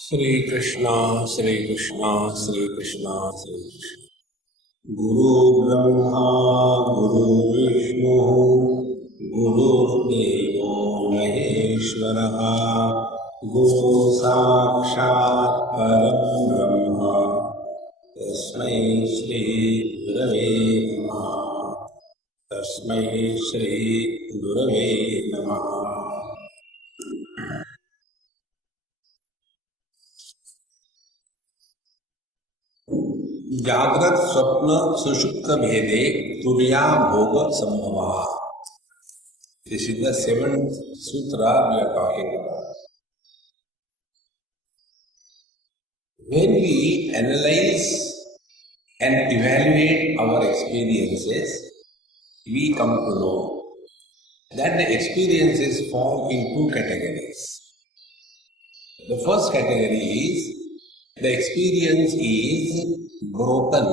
श्री कृष्णा श्री कृष्णा श्री कृष्णा श्री कृष्ण। गुरु ब्रह्मा गुरु विष्णु गुरुर्देवो महेश्वरः गुरु साक्षात् परं ब्रह्म तस्मै श्री गुरवे नमः। तस्मै श्री गुरवे नमः। जागृत स्वप्न सुषुप्त भेदे तुर्या भोग संभव. This is the seventh sutra we are talking about. When we analyze and evaluate our experiences, we come to know that the experiences fall in two categories. The first category is the experience is broken.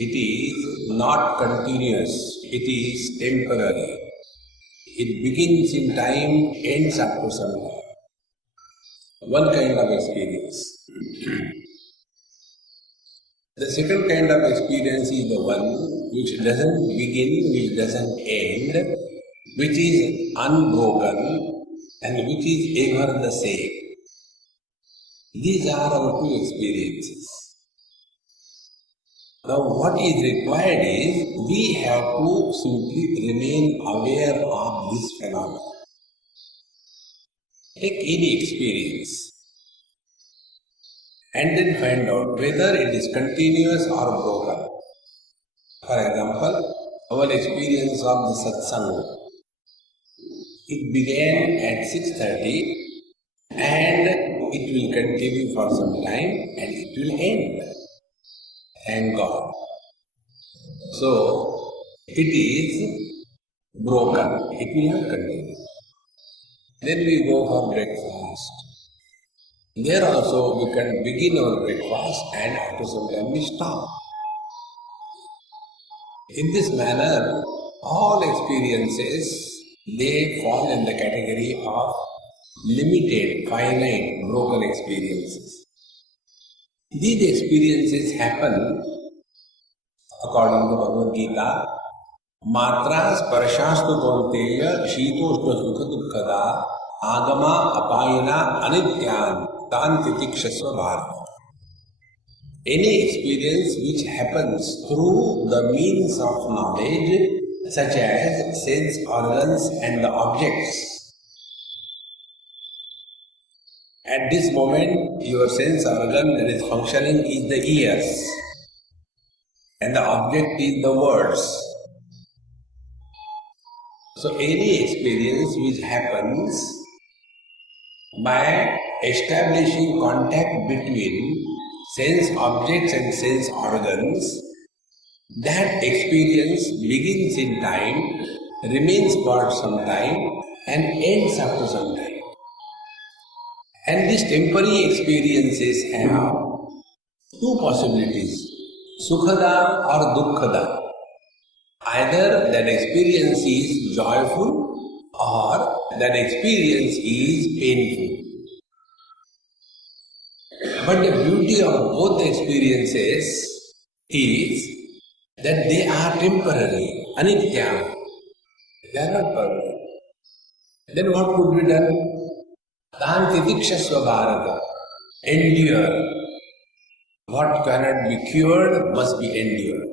It is not continuous. It is temporary. It begins in time, ends up to some time. One kind of experience. The second kind of experience is the one which doesn't begin, which doesn't end, which is unbroken and which is ever the same. These are our two experiences. Now what is required is we have to simply remain aware of this phenomenon. Take any experience and then find out whether it is continuous or broken. For example, our experience of the satsang. It began at 6:30 and it will continue for some time and it will end. Thank God. So, it is broken. It will not continue. Then we go for breakfast. There also we can begin our breakfast and after some time we stop. In this manner, all experiences, they fall in the category of limited, finite, broken experiences. These experiences happen, according to Bhagavad Gita, Matra Sparashastu Kaunteya Shitoshna Sukha Dukkada Agama Apayana Anityan Tan Titikshasva Bharata. Any experience which happens through the means of knowledge, such as sense organs and the objects. At this moment, your sense organ that is functioning is the ears, and the object is the words. So any experience which happens by establishing contact between sense objects and sense organs, that experience begins in time, remains for some time, and ends after some time. And these temporary experiences have two possibilities, sukhada or dukkhada. Either that experience is joyful or that experience is painful. But the beauty of both experiences is that they are temporary, anitya. They are not permanent. Then what could be done? Tantitikshasva Bharata. Endure. What cannot be cured must be endured.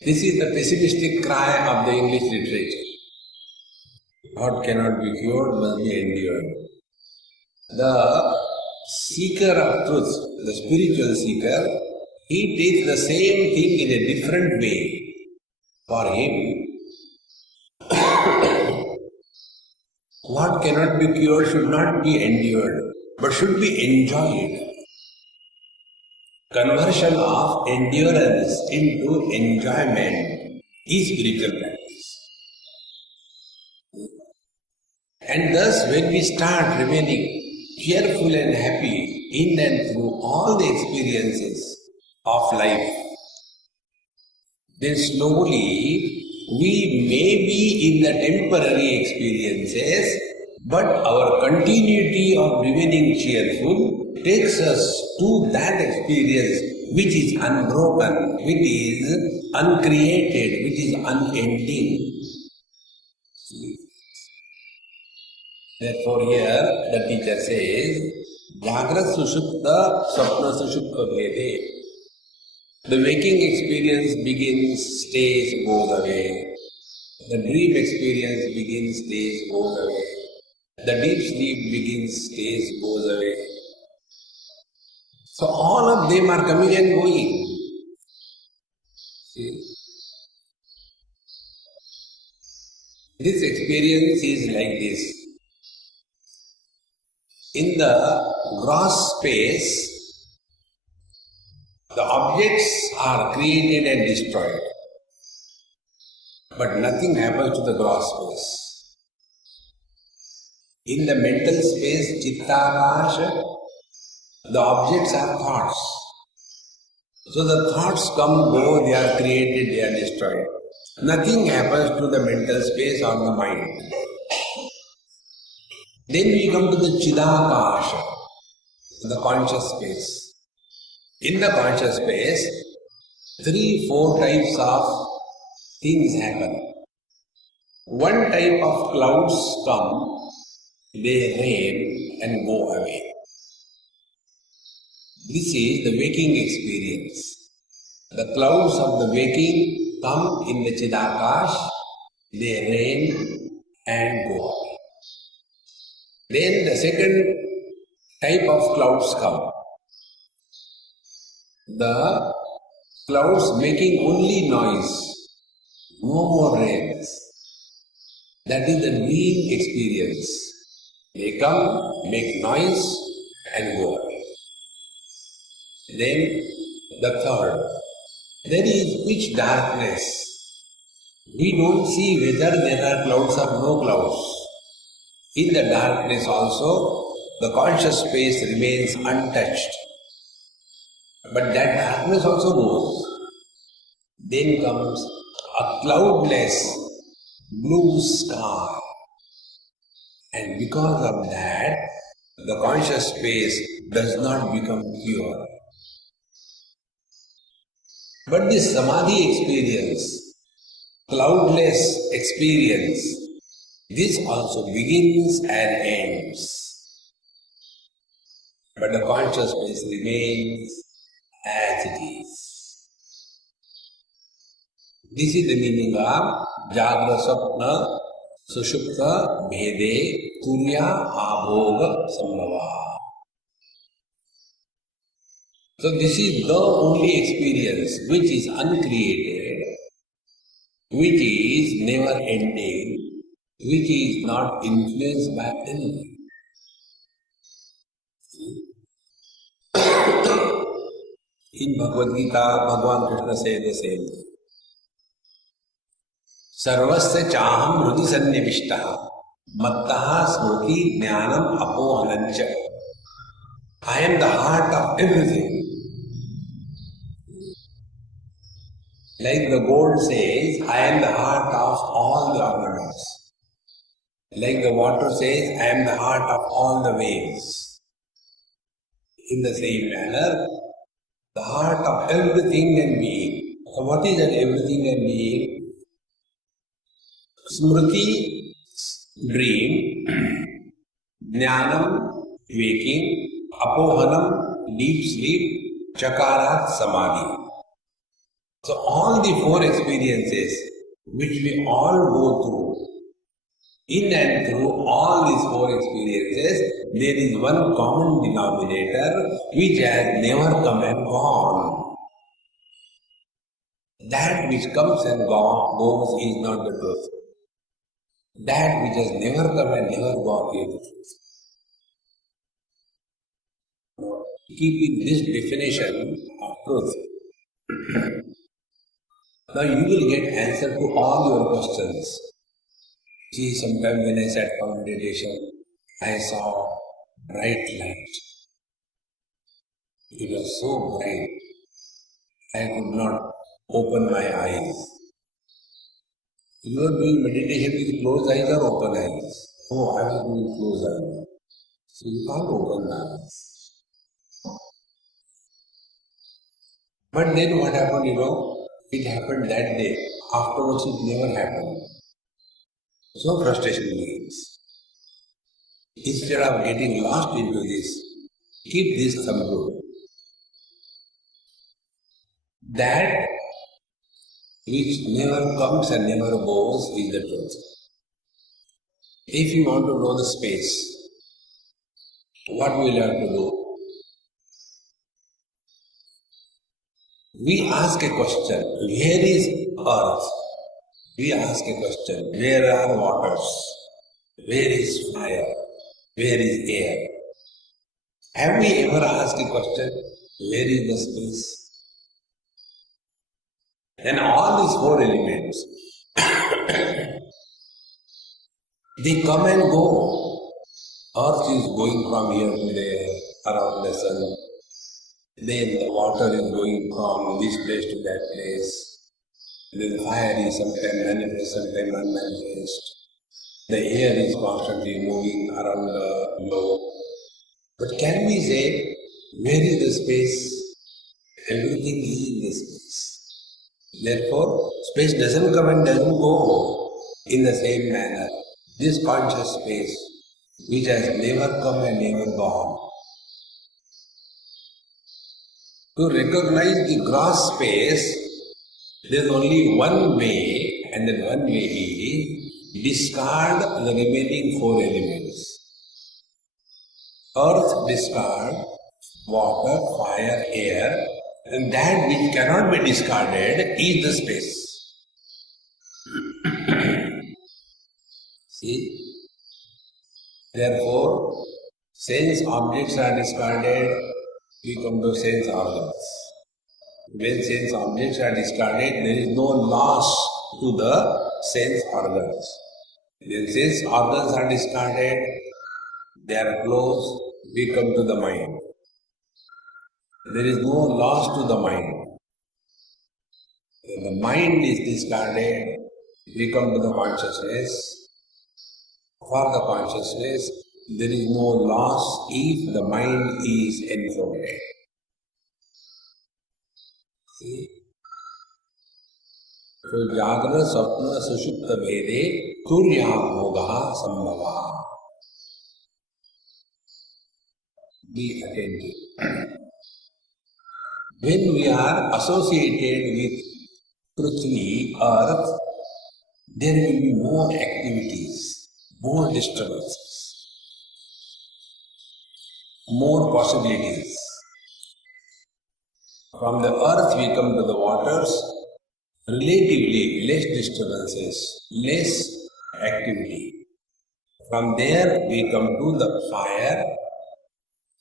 This is the pessimistic cry of the English literature. What cannot be cured must be endured. The seeker of truth, the spiritual seeker, he takes the same thing in a different way. For him, what cannot be cured should not be endured, but should be enjoyed. Conversion of endurance into enjoyment is spiritual practice. And thus, when we start remaining cheerful and happy in and through all the experiences of life, then slowly we may be in the temporary experiences, But our continuity of remaining cheerful takes us to that experience which is unbroken, which is uncreated, which is unending. Therefore, here the teacher says, Jagrat Sushupta Swapna Sushupta Vede. The waking experience begins, stays, goes away. The dream experience begins, stays, goes away. The deep sleep begins, stays, goes away. So all of them are coming and going. See? This experience is like this. In the gross space, the objects are created and destroyed. But nothing happens to the gross space. In the mental space, Chittakasha, the objects are thoughts. So the thoughts come, go, they are created, they are destroyed. Nothing happens to the mental space or the mind. Then we come to the Chidakasha, the conscious space. In the conscious space, 3-4 types of things happen. One type of clouds come, they rain and go away. This is the waking experience. The clouds of the waking come in the Chidakash, they rain and go away. Then the second type of clouds come. The clouds making only noise, no more rains. That is the dream experience. They come, make noise and go away. Then the third, there is pitch darkness. We don't see whether there are clouds or no clouds. In the darkness also, the conscious space remains untouched. But that darkness also goes. Then comes a cloudless blue sky. And because of that, the conscious space does not become pure. But this Samadhi experience, cloudless experience, this also begins and ends. But the conscious space remains as it is. This is the meaning of Jagra Sapna Sushupta Bhede Tulya Abhoga Sambhava. So this is the only experience which is uncreated, which is never ending, which is not influenced by anything. In Bhagavad Gita, Bhagavan Krishna says the same thing. Sarvasya chaham hrudi sannivishtaha mattaha smriti jnanam apohanancha. I am the heart of everything. Like the gold says, I am the heart of all the ornaments. Like the water says, I am the heart of all the waves. In the same manner, the heart of everything and being. So what is that everything and being? Smriti, dream, jnanam, waking, apohanam, deep sleep, chakarat, samadhi. So all the 4 experiences which we all go through, in and through all these 4 experiences, there is one common denominator which has never come and gone. That which comes and goes is not the truth. That which has never come and never gone is the truth. Keeping this definition of truth, now you will get answer to all your questions. See, sometimes when I sat for meditation, I saw bright light. It was so bright, I could not open my eyes. You are doing meditation with closed eyes or open eyes? Oh, I will be closer. So you can't open that. But then what happened, it happened that day. Afterwards, it never happened. So frustration begins. Instead of getting lost into this, keep this thumb rule. That which never comes and never goes is the truth. If you want to know the space, what will you have to do? We ask a question, where is earth? We ask a question, where are waters? Where is fire? Where is air? Have we ever asked a question, where is the space? And all these four elements, they come and go. Earth is going from here to there, around the sun. Then the water is going from this place to that place. Then fire is sometimes manifest, sometimes unmanifest. The air is constantly moving around the globe. But can we say, where is the space? Everything is in the space. Therefore, space doesn't come and doesn't go in the same manner. This conscious space, which has never come and never gone, to recognize the gross space, there is only one way, and that one way is discard the remaining four elements. Earth discard, water, fire, air, and that which cannot be discarded is the space. See? Therefore, sense objects are discarded, we come to sense organs. When sense objects are discarded, there is no loss to the sense organs. When sense organs are discarded, they are closed, we come to the mind. There is no loss to the mind. When the mind is discarded, we come to the consciousness. For the consciousness, there is no loss if the mind is enfolded. See? So, Jagra, Sapna, Sushupta Vede, Turya Moga Sambhava. Be attentive. When we are associated with Prithvi, Earth, there will be more activities, more disturbances, more possibilities. From the earth we come to the waters, relatively less disturbances, less activity. From there we come to the fire,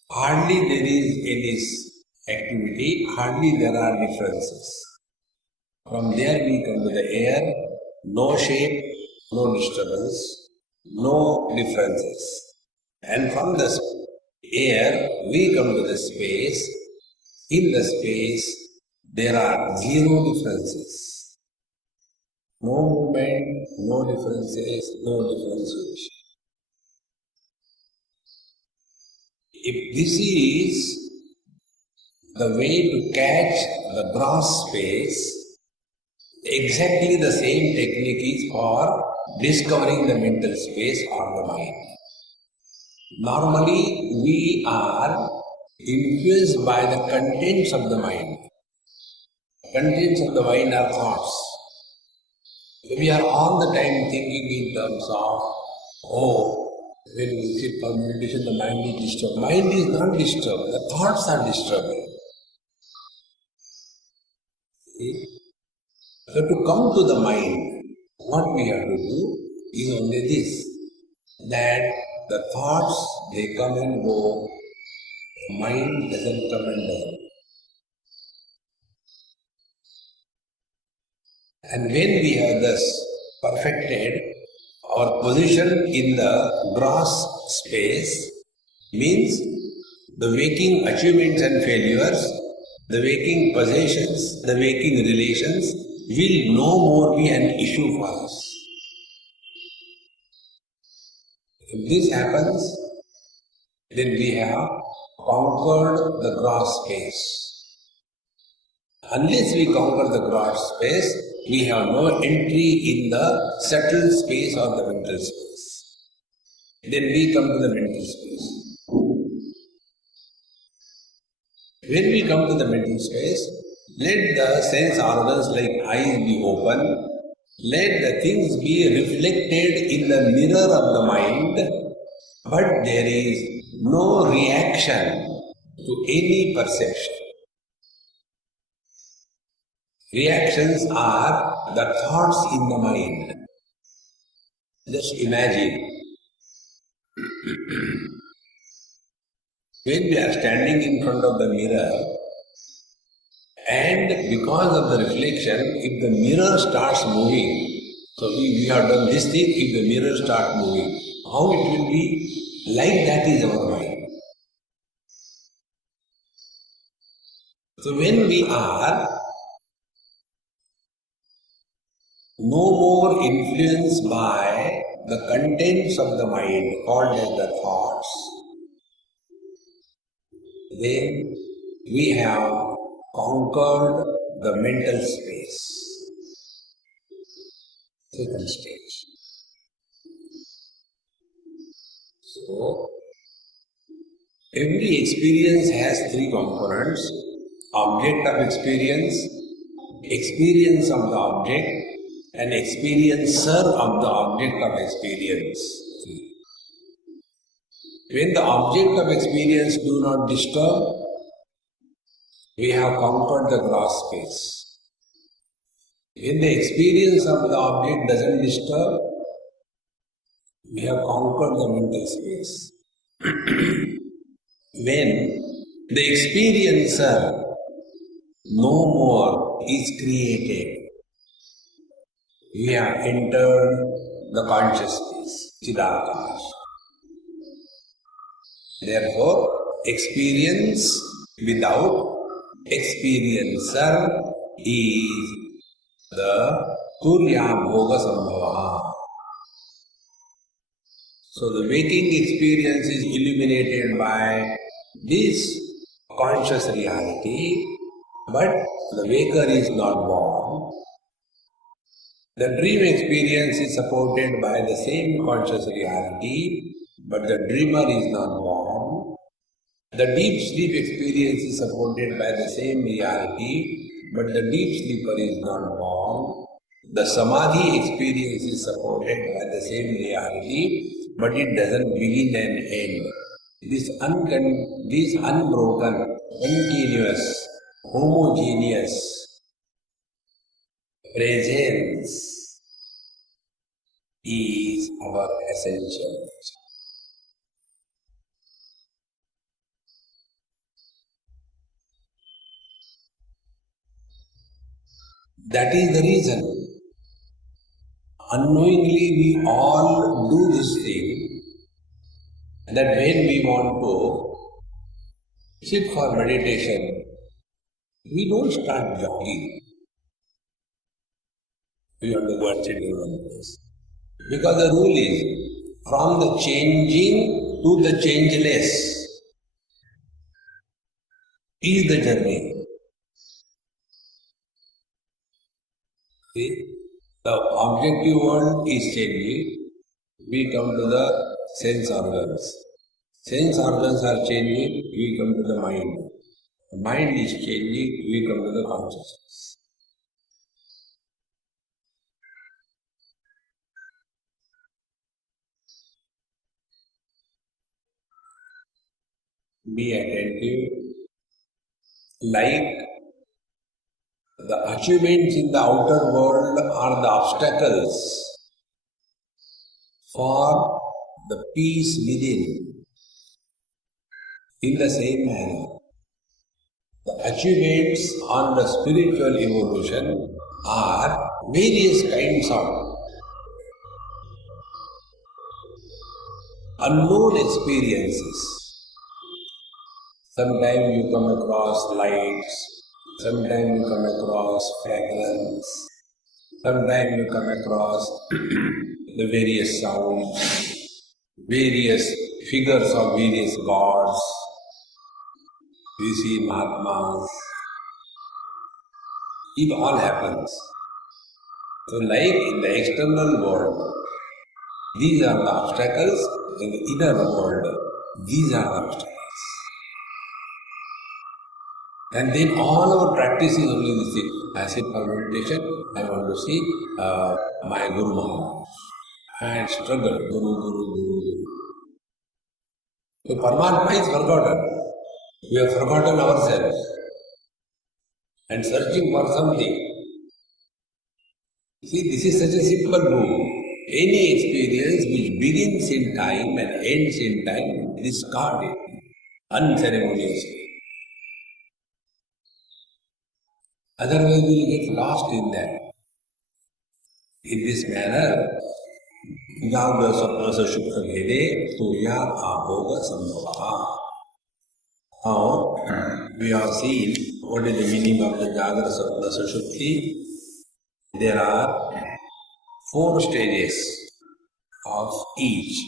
hardly there is any activity, hardly there are differences. From there we come to the air, no shape, no disturbance, no differences. And from the air we come to the space. In the space there are zero differences. No movement, no differences, no differentiation. If this is the way to catch the gross space, exactly the same technique is for discovering the mental space or the mind. Normally, we are influenced by the contents of the mind. Contents of the mind are thoughts. We are all the time thinking in terms of, when we sit for meditation, the mind is disturbed. Mind is not disturbed, the thoughts are disturbed. See? So to come to the mind, what we have to do is only this, that the thoughts, they come and go, the mind doesn't come and go. And when we have thus perfected our position in the gross space, means the waking achievements and failures, the waking possessions, the waking relations will no more be an issue for us. If this happens, then we have conquered the gross space. Unless we conquer the gross space, we have no entry in the subtle space or the mental space. Then we come to the mental space. When we come to the mental space, let the sense organs like eyes be open, let the things be reflected in the mirror of the mind, but there is no reaction to any perception. Reactions are the thoughts in the mind. Just imagine, when we are standing in front of the mirror, and because of the reflection, if the mirror starts moving, so we have done this thing, if the mirror starts moving, how it will be? Like that is our mind. So when we are no more influenced by the contents of the mind, called as the thoughts, then we have conquered the mental space. Second stage. So, every experience has three components: object of experience, experience of the object, and experiencer of the object of experience. When the object of experience do not disturb, we have conquered the gross space. When the experience of the object doesn't disturb, we have conquered the mental space. When the experiencer no more is created, we have entered the consciousness, Chidakash. Therefore, experience without experiencer is the Turya Bhoga Sambhava. So the waking experience is illuminated by this conscious reality, but the waker is not born. The dream experience is supported by the same conscious reality, but the dreamer is not born. The deep sleep experience is supported by the same reality, but the deep sleeper is not born. The samadhi experience is supported by the same reality, but it doesn't begin and end. This unbroken, continuous, homogeneous presence is our essential nature. That is the reason, unknowingly we all do this thing, that when we want to sit for meditation, we don't start jogging. We have to go and sit in one place. Because the rule is, from the changing to the changeless is the journey. See, the objective world is changing. We come to the sense organs. Sense organs are changing, we come to the mind. The mind is changing, we come to the consciousness. Be attentive. Like the achievements in the outer world are the obstacles for the peace within. In the same manner, the achievements on the spiritual evolution are various kinds of unknown experiences. Sometimes you come across lights, sometimes you come across fragrance, sometimes you come across the various sounds. various figures of various gods. We see Mahatmas. It all happens. So like in the external world, these are the obstacles. In the inner world, these are the obstacles. And then all our practice is only this thing. I sit for meditation, I want to see my Guru Maharaj. And struggle, Guru. So Paramatma is forgotten. We have forgotten ourselves and searching for something. See, this is such a simple rule. Any experience which begins in time and ends in time, discard it unceremoniously. Otherwise, we will get lost in that. In this manner, Jagra Sapna Sushupta Vede Surya Abhoga Sambhava. Now, we have seen what is the meaning of the Jagra Sapna Sushupti. There are 4 stages of each.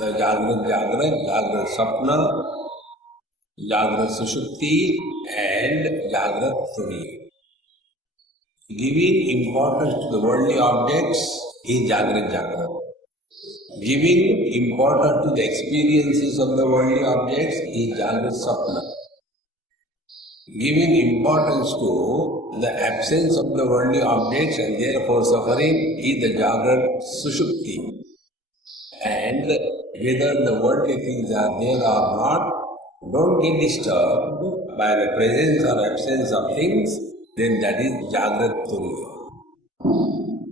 The Jagra Sapna, Jagra Sushupti and Jagra Turiya. Giving importance to the worldly objects is Jagra. Giving importance to the experiences of the worldly objects is Jagra Sapna. Giving importance to the absence of the worldly objects and therefore suffering is the Jagra Sushupti. And whether the worldly things are there or not, don't get disturbed by the presence or absence of things, then that is Jagrat Turiya.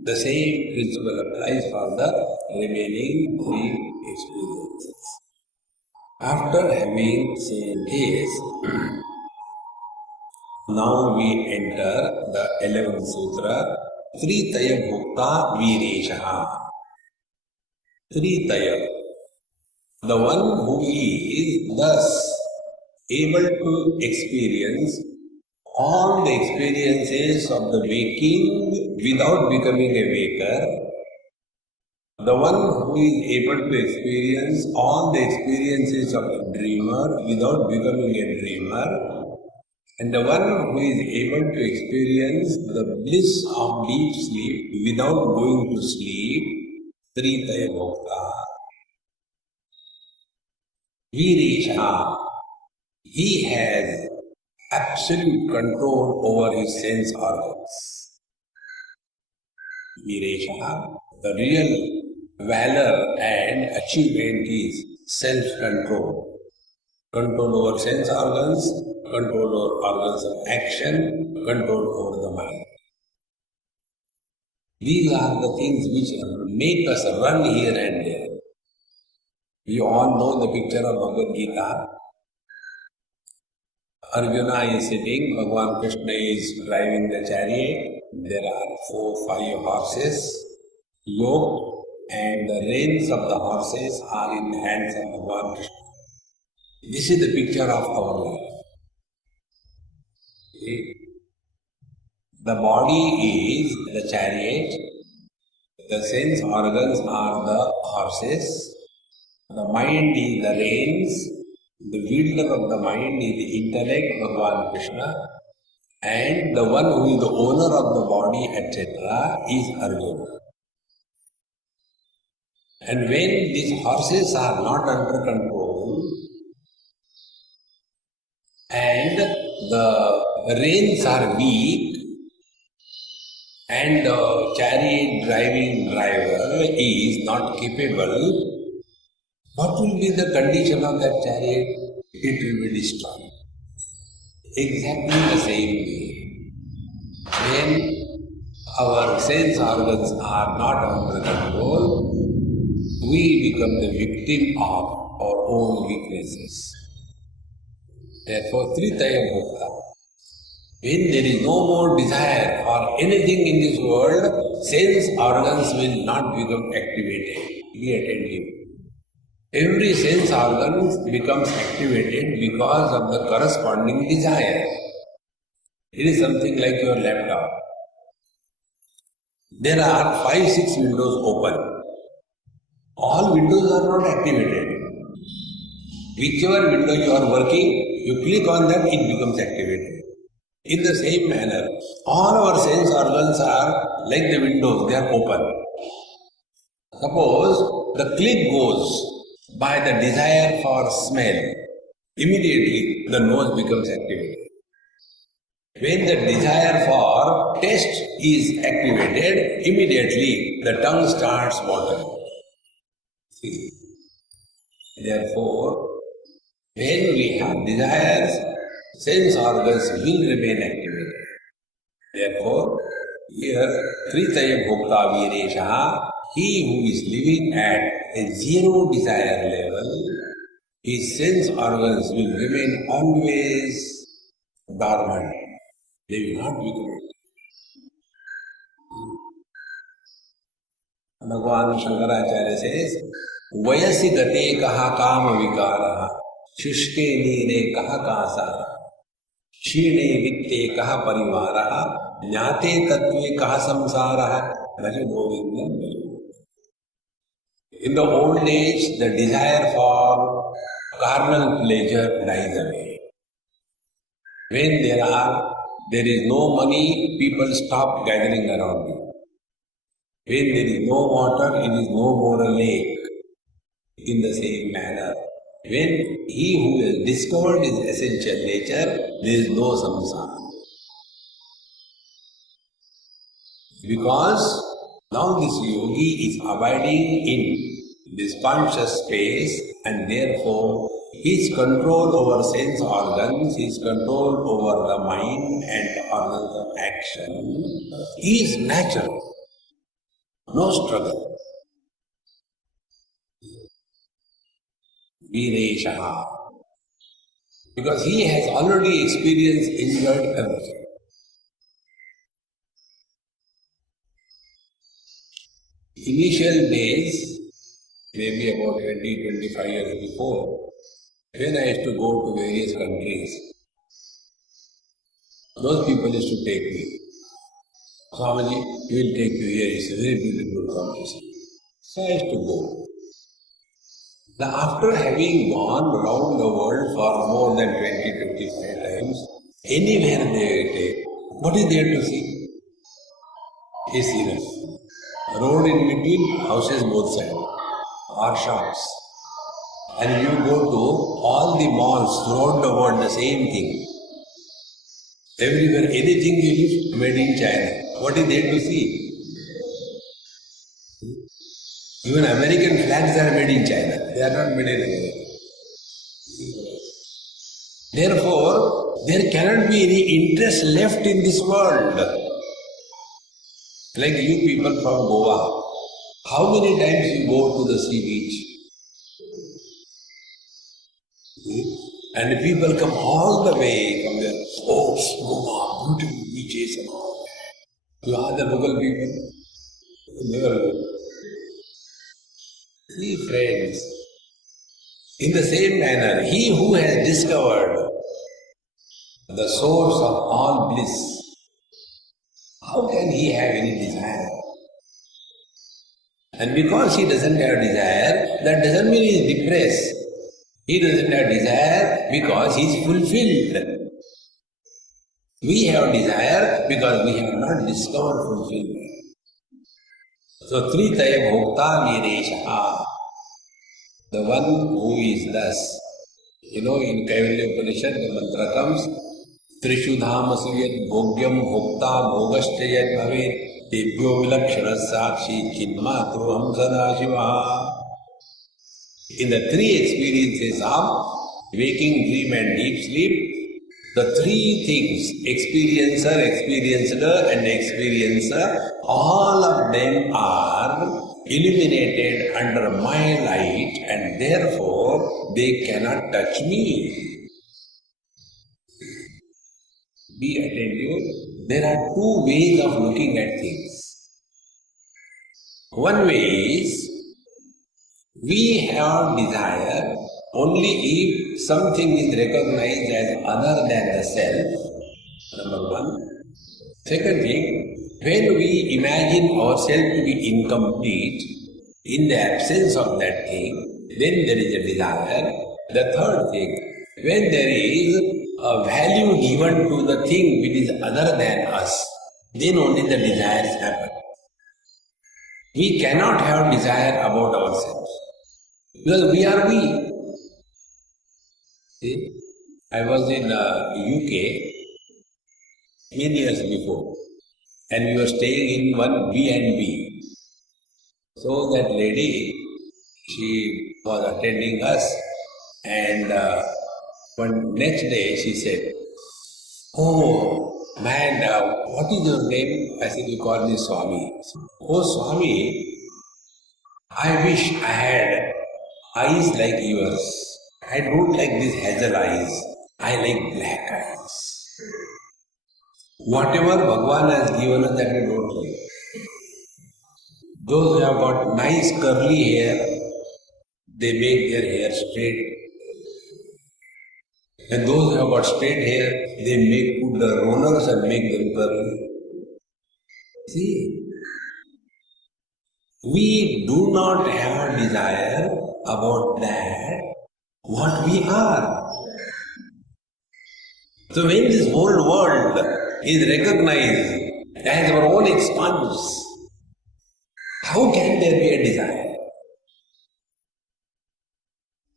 The same principle applies for the remaining 3 experiences. After having seen this, now we enter the 11th Sutra, Tritaya Bhukta Vireshaha. Tritaya. The one who is thus able to experience all the experiences of the waking without becoming a waker, the one who is able to experience all the experiences of a dreamer without becoming a dreamer, and the one who is able to experience the bliss of deep sleep without going to sleep, Tritaya Bhukta. Viresha, he has absolute control over his sense organs. Viresha, the real valor and achievement is self-control. Control over sense organs, control over organs of action, control over the mind. These are the things which make us run here and there. You all know the picture of Bhagavad Gita. Arjuna is sitting, Bhagavan Krishna is driving the chariot. There are 4-5 horses, yoked, and the reins of the horses are in the hands of Bhagavan Krishna. This is the picture of our life. The body is the chariot, the sense organs are the horses, the mind is the reins, the wielder of the mind is the intellect, Bhagavan Krishna, and the one who is the owner of the body, etc., is Arjuna. And when these horses are not under control and the reins are weak and the chariot driving driver is not capable, what will be the condition of that chariot? It will be destroyed. Exactly the same way. When our sense organs are not under control, we become the victim of our own weaknesses. Therefore, Tritaya Bhukta. When there is no more desire for anything in this world, sense organs will not become activated. Be attentive. Every sense organ becomes activated because of the corresponding desire. It is something like your laptop. There are 5-6 windows open. all windows are not activated. Whichever window you are working, you click on that, it becomes activated. In the same manner, all our sense organs are like the windows, they are open. Suppose the click goes by the desire for smell, immediately the nose becomes activated. When the desire for taste is activated, immediately the tongue starts watering. See? Therefore, when we have desires, sense organs will remain activated. Therefore, here, Tritaya Bhokta Viresha, he who is living at a zero desire level, his sense organs will remain always dormant. They will not become. Bhagavan Shankaracharya says, Vayasi gate kaha kama vikara, Shushke nire kaha kasara, Shine vitte kaha parivara, Jnate tatve kaha samsara, Bhaja Govindam. In the old age, the desire for carnal pleasure dies away. When there is no money, people stop gathering around you. When there is no water, it is no more a lake. In the same manner, when he who has discovered his essential nature, there is no samsara. Because now this yogi is abiding in this conscious space, and therefore his control over sense organs, his control over the mind and organs of action is natural. No struggle. Viresha. Because he has already experienced, enjoyed everything. Initial days, maybe about 20-25 years before, when I used to go to various countries, those people used to take me. Swamiji, we will take you here, it's a very beautiful country. So I used to go. Now after having gone around the world for more than 20-25 times, anywhere they take, what is there to see? Is enough. Road in between, houses both sides, or shops. And you go to all the malls throughout the world, the same thing. Everywhere, anything you lift, made in China. What is there to see? Even American flags are made in China. They are not made in America. Therefore, there cannot be any interest left in this world. Like you people from Goa, how many times you go to the sea beach? And people come all the way from there. Oh, Goa, beautiful beaches and all. You are the local people. Never go. See, friends, in the same manner, he who has discovered the source of all bliss, how can he have any desire? And because he doesn't have desire, that doesn't mean he is depressed. He doesn't have desire because he is fulfilled. We have desire because we have not discovered fulfillment. So, Tritaya Bhokta Viresha, the one who is thus. You know, in Kaivalya Upanishad, the mantra comes, Trishu Dhamasu yad bhogyam bhokta bhogashcha yad bhavet tebhyo vilakshana sakshi chinmaturam sadashiva. In the three experiences of waking, dream and deep sleep, the three things, experiencer, experiencer and experiencer, all of them are illuminated under my light and therefore they cannot touch me. Be attentive. There are two ways of looking at things. One way is, we have desire only if something is recognized as other than the self, number one. Second thing, when we imagine ourselves to be incomplete, In the absence of that thing, then there is a desire. The third thing, when there is a value given to the thing which is other than us, then only the desires happen. We cannot have desire about ourselves because we are we. See, I was in UK many years before, and we were staying in one B&B. So that lady, she was attending us, and one next day she said, "Oh man, what is your name?" I said, "You call me Swami." "Oh Swami, I wish I had eyes like yours. I don't like these hazel eyes. I like black eyes. Whatever Bhagwan has given us, that we don't like. Those who have got nice curly hair, they make their hair straight. And those who have got straight hair, they make put the rollers and make them curly. See, we do not have desire about that, what we are. So when this whole world is recognized as our own expanse, how can there be a desire?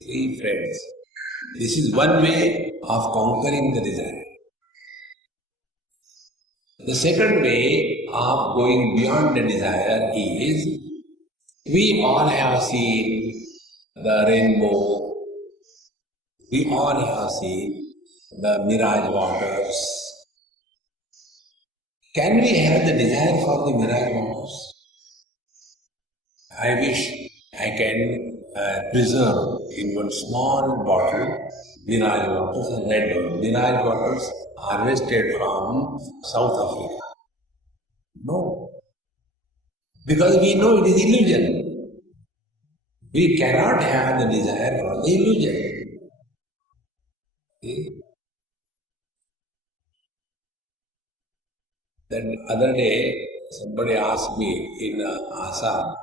See friends, this is one way of conquering the desire. The second way of going beyond the desire is, we all have seen the rainbow, we all have seen the mirage waters. Can we have the desire for the mirage waters? I wish I can preserve in one small bottle mirage waters and red wine. Mirage waters harvested from South Africa. No. Because we know it is illusion. We cannot have the desire for the illusion. See? Then other day, somebody asked me in Assam,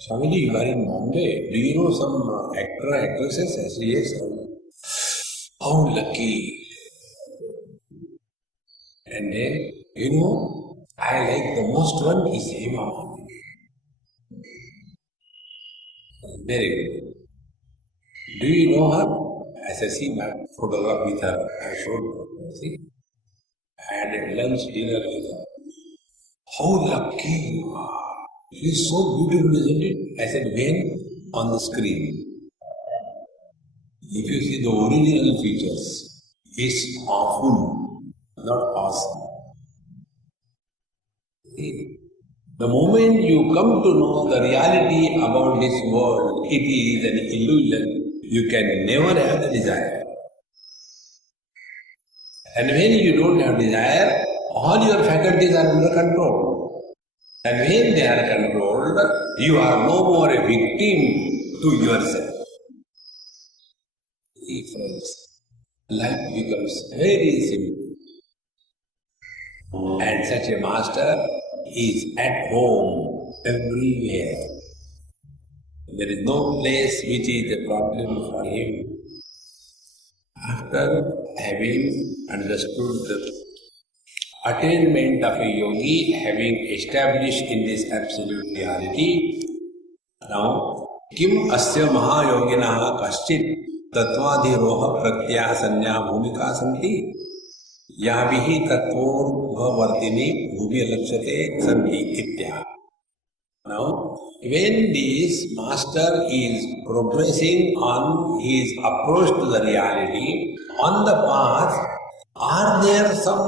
"Swamiji, you are in Bombay. Do you know some actor, actresses?" I said, "Yes." "How lucky." And then, I like the most one is Hema Malini. Very good. "Do you know her?" I said, "See my photograph with her." I showed her. See? I had a lunch, dinner with her. "How lucky you are. She is so beautiful, isn't it?" I said, "When?" "On the screen. If you see the original features, it's awful, not awesome." See? The moment you come to know the reality about this world, it is an illusion, you can never have the desire. And when you don't have desire, all your faculties are under control. And when they are controlled, you are no more a victim to yourself. See friends, life becomes very simple. And such a master is at home everywhere. There is no place which is a problem for him. After having understood the attainment of a yogi, having established in this absolute reality, now, kim asya mahayoginaha kaschit tattvadhiroha pratyaya sanya bhumika santi yavihi tattvobhavartini bhumilakshate santi itya. Now, when this master is progressing on his approach to the reality, on the path, are there some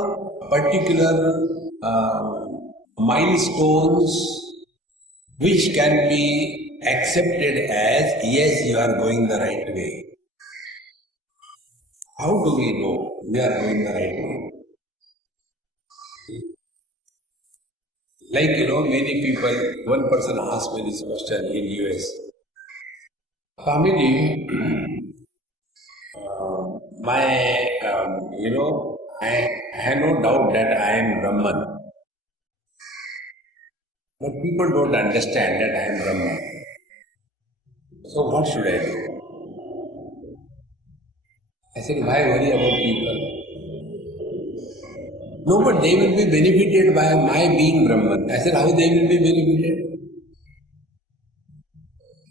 particular milestones which can be accepted as, yes, you are going the right way? How do we know we are going the right way? Like, many people, one person asked me this question in US. "Swamiji, I have no doubt that I am Brahman. But people don't understand that I am Brahman. So what should I do? I said, why worry about people? No, but they will be benefited by my being Brahman. I said, how they will be benefited?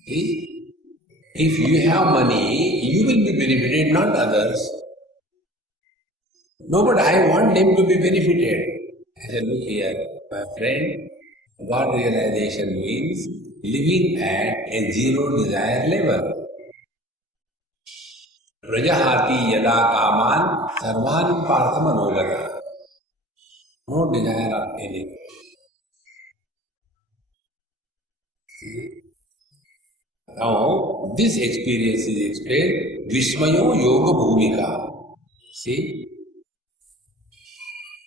See? If you have money, you will be benefited, not others. No, but I want them to be benefited. I said, look here, my friend, God realization means living at a zero desire level. Rajahati yada kaman sarvan parthamanogata. No desire of anything. Now, this experience is explained Vishmayo Yoga Bhumika. See?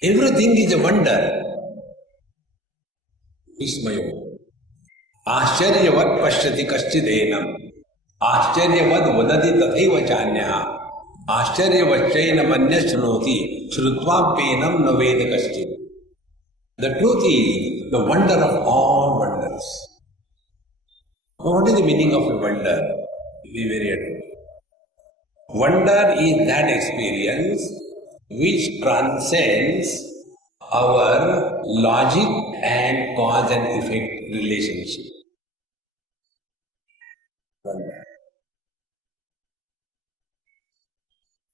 Everything is a wonder. Vishmayo. Ashcharyavad pashyati kaschidhenam. Ashcharyavad vadati tathaiva chanyah. Ashcharyavachchaina manyashrunoti. Shrutvapenam na veda kaschid. The truth is the wonder of all wonders. What is the meaning of a wonder? Be very attentive. Wonder is that experience which transcends our logic and cause and effect relationship. Wonder.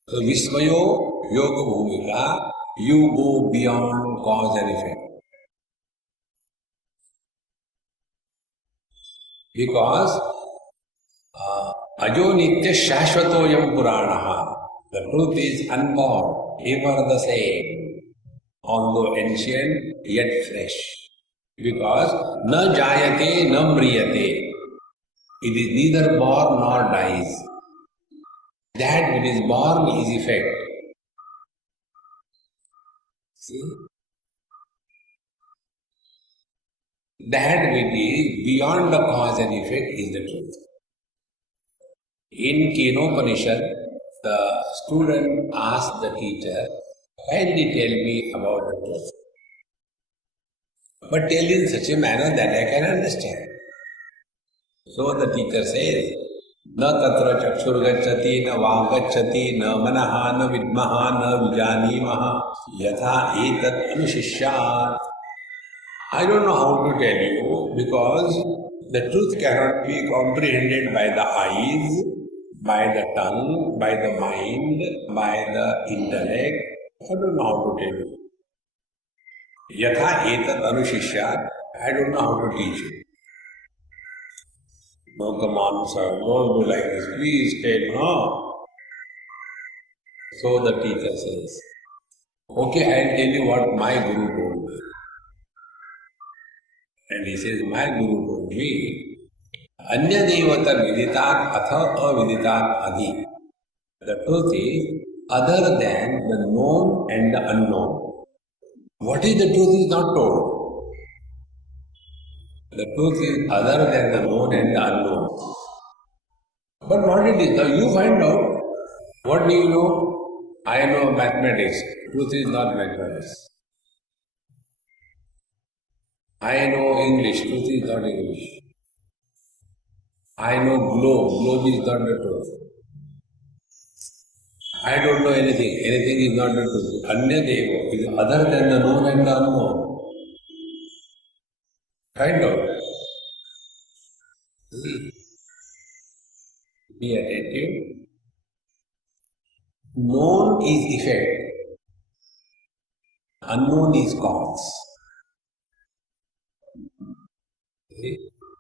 So, Vismayo Yoga Bhumika, you go beyond cause and effect. Because Ajo Nitya Shashvatoyam Puranaha, the truth is unborn, ever the same, although ancient yet fresh. Because na jayate na mriyate, it is neither born nor dies. That which is born is effect. See? That which is beyond the cause and effect is the truth. In Kenopanishad, the student asked the teacher, kindly tell me about the truth. But tell in such a manner that I can understand. So the teacher says, न तत्र चक्षुर्गच्छति न वाङ्गच्छति न मनः न विद्मः न विजानीमः यथा एतत् अनुशिष्यात्. I don't know how to tell you because the truth cannot be comprehended by the eyes, by the tongue, by the mind, by the intellect. I don't know how to tell you. Yatha etat anushishyat, I don't know how to teach you. No, come on, sir, don't do like this. Please tell, no. So the teacher says, okay, I'll tell you what my Guru told me. And he says, my Guru told me, Anya devata viditat atha aviditat adi. The truth is, other than the known and the unknown. What is the truth is not told. The truth is other than the known and the unknown. But what it is, now you find out. What do you know? I know mathematics. Truth is not mathematics. I know English. Truth is not English. I know globe. Globe is not the truth. I don't know anything. Anything is not the truth. Anya Devo is other than the known and the unknown. Find out. Be attentive. Known is effect. Unknown is cause.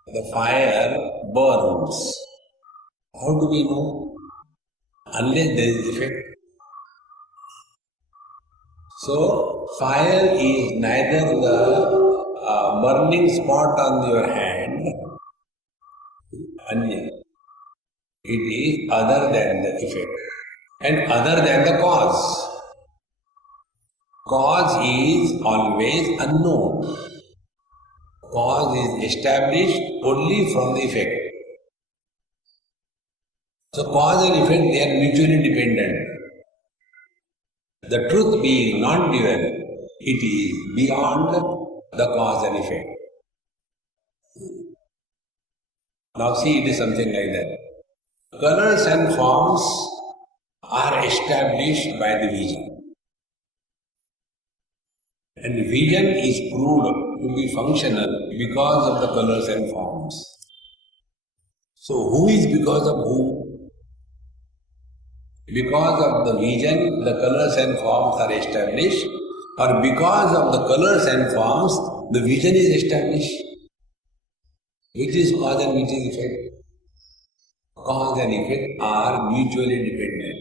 The fire burns. How do we know? Unless there is effect. So, fire is neither the burning spot on your hand, anya. It is other than the effect and other than the cause. Cause is always unknown. Cause is established only from the effect. So cause and effect, they are mutually dependent. The truth being non-dual, it is beyond the cause and effect. Now see, it is something like that. Colors and forms are established by the vision. And vision is proved to be functional because of the colors and forms. So who is because of who? Because of the vision, the colors and forms are established, or because of the colors and forms, the vision is established. Which is cause and which is effect? Cause and effect are mutually dependent.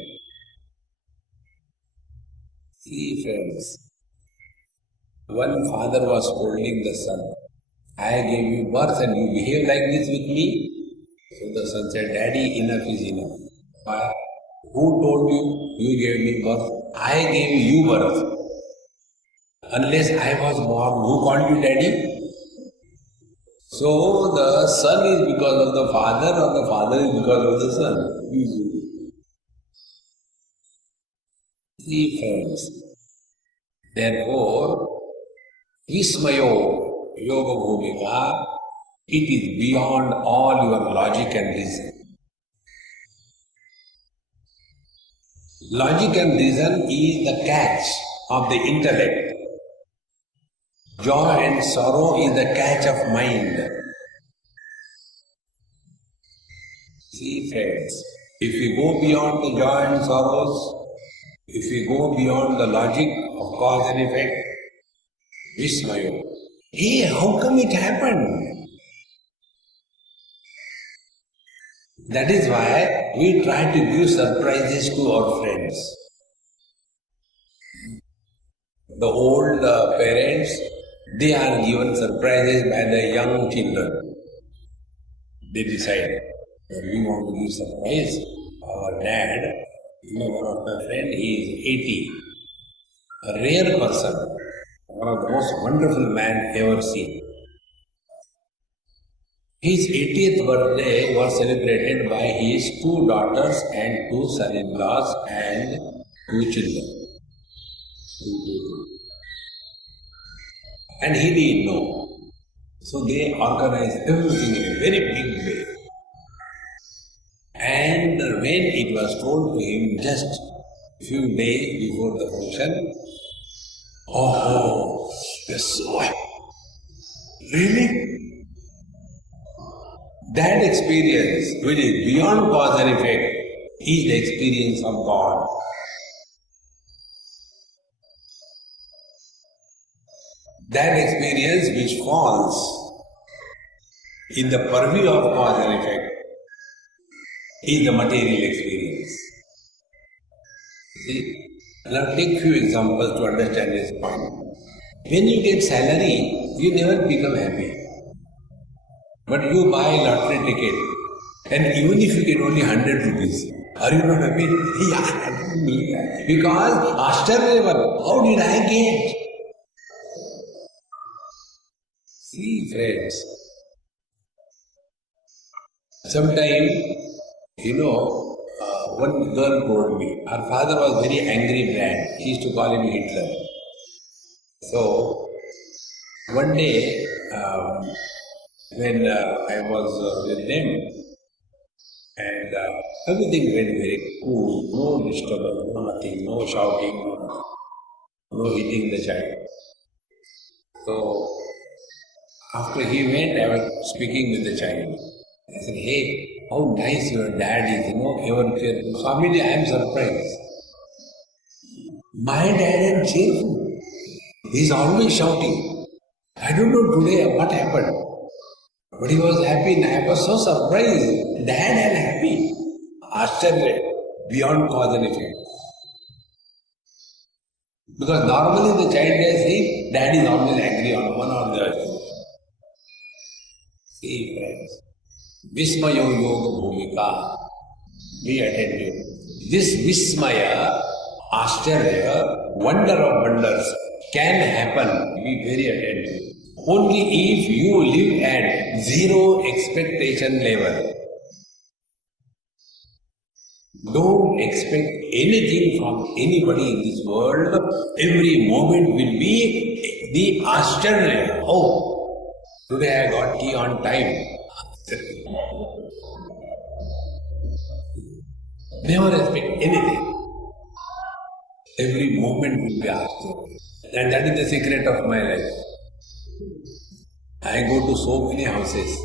See, friends, one father was scolding the son. I gave you birth and you behave like this with me? So the son said, Daddy, enough is enough. Why? Who told you you gave me birth? I gave you birth. Unless I was born, who called you daddy? So the son is because of the father, or the father is because of the son? See, friends. Therefore, Vismayo Yoga Bhumika, it is beyond all your logic and reason. Logic and reason is the catch of the intellect. Joy and sorrow is the catch of mind. See, friends, if we go beyond the joy and sorrows, if we go beyond the logic of cause and effect, Vismayo. Hey, how come it happened? That is why we try to give surprises to our friends. The old parents, they are given surprises by the young children. They decide, we want to give surprise. Our dad, one of my friend, he is 80. A rare person, one of the most wonderful man ever seen. His 80th birthday was celebrated by his 2 daughters and 2 son-in-laws and 2 children. And he didn't know. So they organized everything in a very big way. And when it was told to him just a few days before the function, oh, yes, really? That experience, which is beyond cause and effect, is the experience of God. That experience which falls in the purview of cause and effect is the material experience. See? Now take few examples to understand this point. When you get salary, you never become happy. But you buy a lottery ticket, and even if you get only 100 rupees, are you not happy? Yeah, because Ashtarya, how did I get? See, friends, sometime, one girl told me, her father was very angry man. She used to call him Hitler. So, one day, when I was with them, and everything went very cool, no disturbance, no nothing, no shouting, no hitting the child. So, after he went, I was speaking with the child. I said, hey, how nice your dad is, ever cheerful. Swamiji, I am surprised. My dad is cheerful. He is always shouting. I don't know today what happened. But he was happy and I was so surprised. Dad and happy. Ashtarya, beyond cause and effect. Because normally the child is saying, dad is always angry on one or the other. See, friends, Vismayo Yoga Bhumika, be attentive. This Vismaya, Ashtarya, wonder of wonders, can happen. Be very attentive. Only if you live at zero expectation level. Don't expect anything from anybody in this world. Every moment will be the Ashtarya. Oh, today I got tea on time. Never expect anything. Every moment will be asked. And that is the secret of my life. I go to so many houses.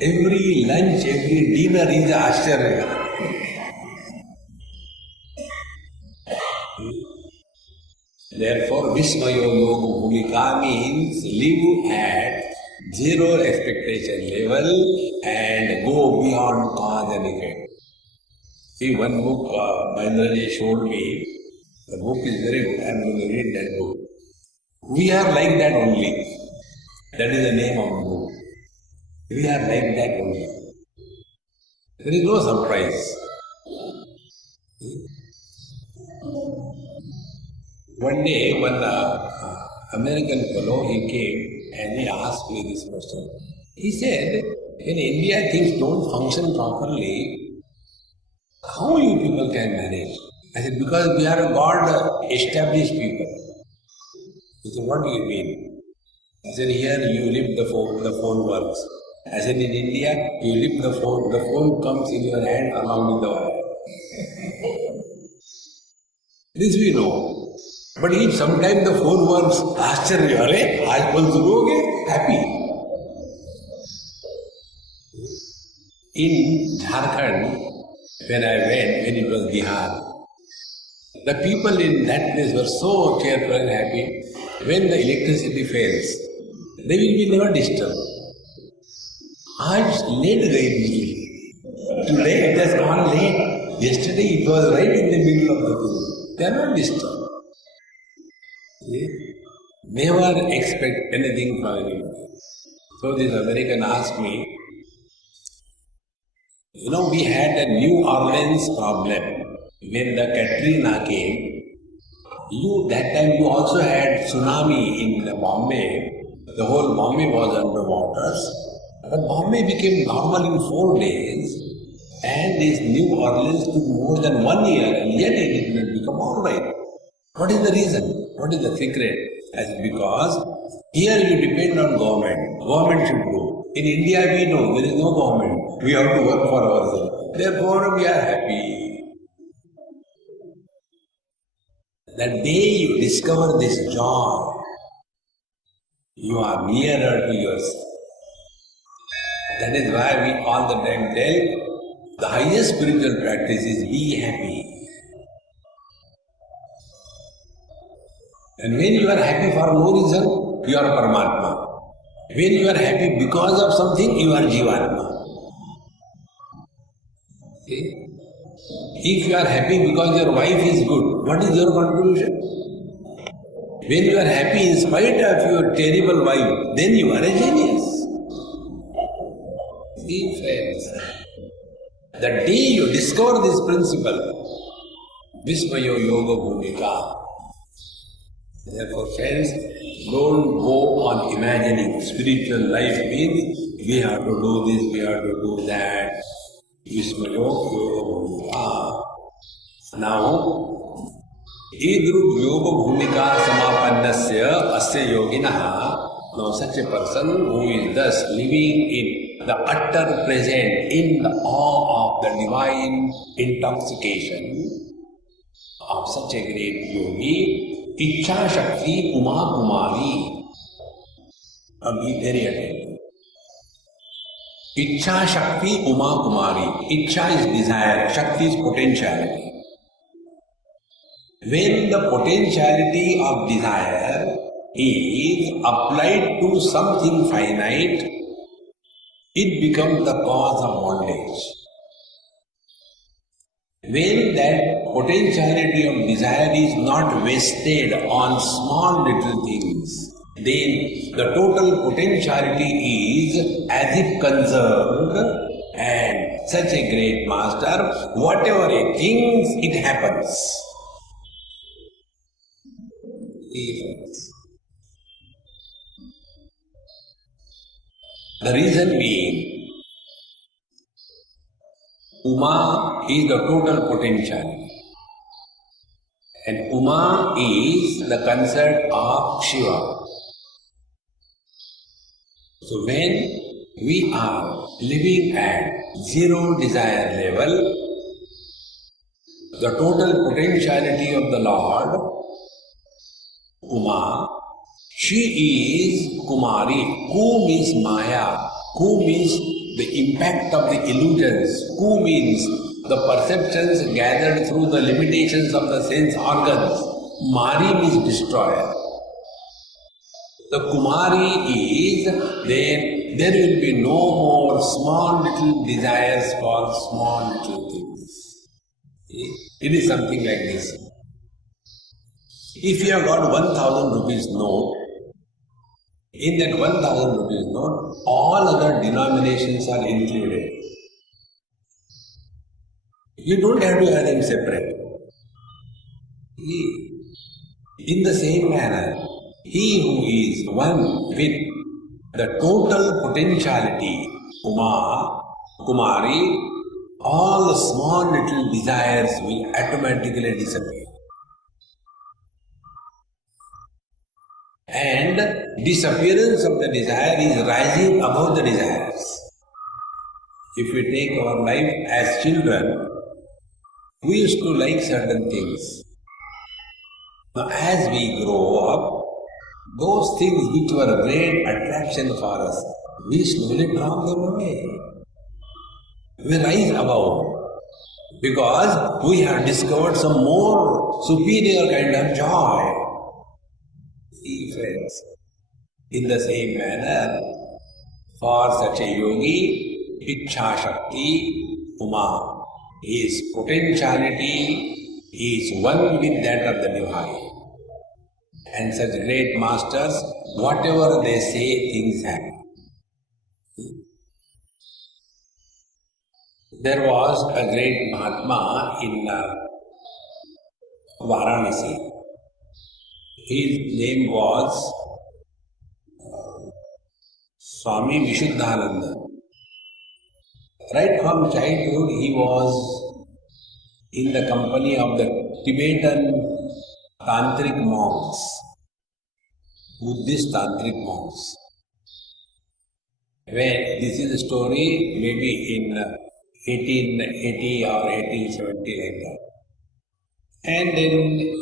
Every lunch, every dinner is Ashcharya. Therefore, Vismayo Yoga Bhumika means live at zero expectation level and go beyond cause and effect. See, one book Mahendraji showed me. The book is very good. I am going to read that book. We are like that only. That is the name of the book. We are like that only. There is no surprise. One day, one American fellow, he came and he asked me this question. He said, in India things don't function properly, how you people can manage? I said, because we are a God-established people. He said, what do you mean? I said, here you lift the phone works. I said, in India, you lift the phone comes in your hand along with the wire. This we know. But if sometimes the phone works, Ashcharya, aaj kal suboge, happy. In Jharkhand, when it was Bihar, the people in that place were so cheerful and happy. When the electricity fails, they will be never disturbed. Aaj late gayi bijli. Today it has gone late. Yesterday it was right in the middle of the day. They are not disturbed. Never expect anything from anybody. So this American asked me, we had a New Orleans problem. When the Katrina came, that time you also had tsunami in Bombay. The whole Bombay was underwater. But Bombay became normal in 4 days. And this New Orleans took more than 1 year and yet it did not become alright. What is the reason? What is the secret? Because here you depend on government. Government should do. In India we know there is no government. We have to work for ourselves. Therefore we are happy. The day you discover this joy, you are nearer to yourself. That is why we all the time tell the highest spiritual practice is be happy. And when you are happy for no reason, you are Paramatma. When you are happy because of something, you are Jivatma. Okay? If you are happy because your wife is good, what is your contribution? When you are happy in spite of your terrible wife, then you are a genius. See, friends, the day you discover this principle, Vismayo Yoga Bhumika. Therefore, friends, don't go on imagining spiritual life means we have to do this, we have to do that. Vismayo Yoga Bhumika. Now, Idrup Yoga Bhumika Samapannasya Asya Yoginaha. Now, such a person who is thus living in the utter present, in the awe of the divine intoxication of such a great yogi, Ichha Shakti Uma Kumari. Now be very attentive. Ichha Shakti Uma Kumari. Ichha is desire, Shakti is potentiality. When the potentiality of desire is applied to something finite, it becomes the cause of bondage. When that potentiality of desire is not wasted on small little things, then the total potentiality is as if conserved, and such a great master, whatever he thinks, it happens. The reason being, Uma is the total potentiality. And Uma is the consort of Shiva. So when we are living at zero desire level. The total potentiality of the Lord, Uma, she is Kumari. Ku means Maya. Ku means the impact of the illusions. Ku means the perceptions gathered through the limitations of the sense organs. Mari means destroyer. The Kumari is there will be no more small little desires for small little things. It is something like this. If you have got 1,000 rupees note, in that 1,000 rupees note, all other denominations are included. You don't have to have them separate. In the same manner, he who is one with the total potentiality, Uma, Kumari, all the small little desires will automatically disappear. And disappearance of the desire is rising above the desires. If we take our life as children, we used to like certain things. Now as we grow up, those things which were a great attraction for us, we slowly drop them away. We rise above because we have discovered some more superior kind of joy. See friends, in the same manner, for such a yogi, Ichha Shakti, Uma, his potentiality is one with that of the divine. And such great masters, whatever they say, things happen. There was a great Mahatma in Varanasi. His name was Swami Vishuddhananda. Right from childhood, he was in the company of the Tibetan Tantric monks, Buddhist Tantric monks. When this is a story, maybe in 1880 or 1870 like that. And then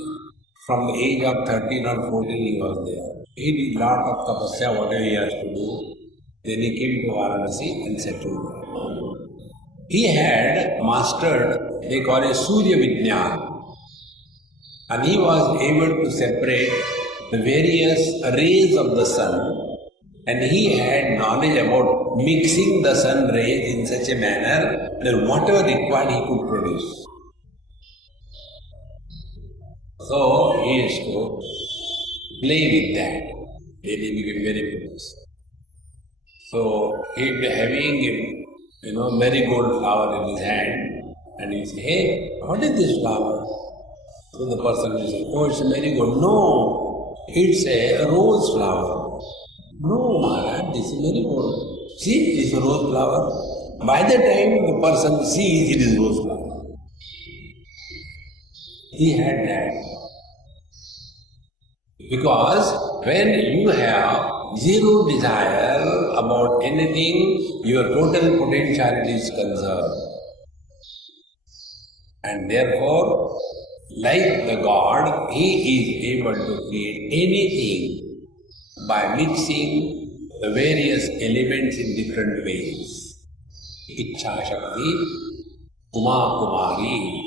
from the age of 13 or 14 he was there. He did lot of tapasya, whatever he has to do. Then he came to Varanasi and settled there. He had mastered, they call it Surya Vijnana. And he was able to separate the various rays of the sun, and he had knowledge about mixing the sun rays in such a manner that whatever required he could produce. So he used to play with that. Then he became very famous. So he would be having marigold flower in his hand, and he say, "Hey, what is this flower?" So the person will say, "Oh, it's a marigold." "No, it's a rose flower." "No, Maharaj, this is marigold. See, this is a rose flower." By the time the person sees it is rose flower. He had that. Because when you have zero desire about anything, your total potentiality is conserved. And therefore, like the God, he is able to create anything by mixing the various elements in different ways. Ichha Shakti, Uma Kumari.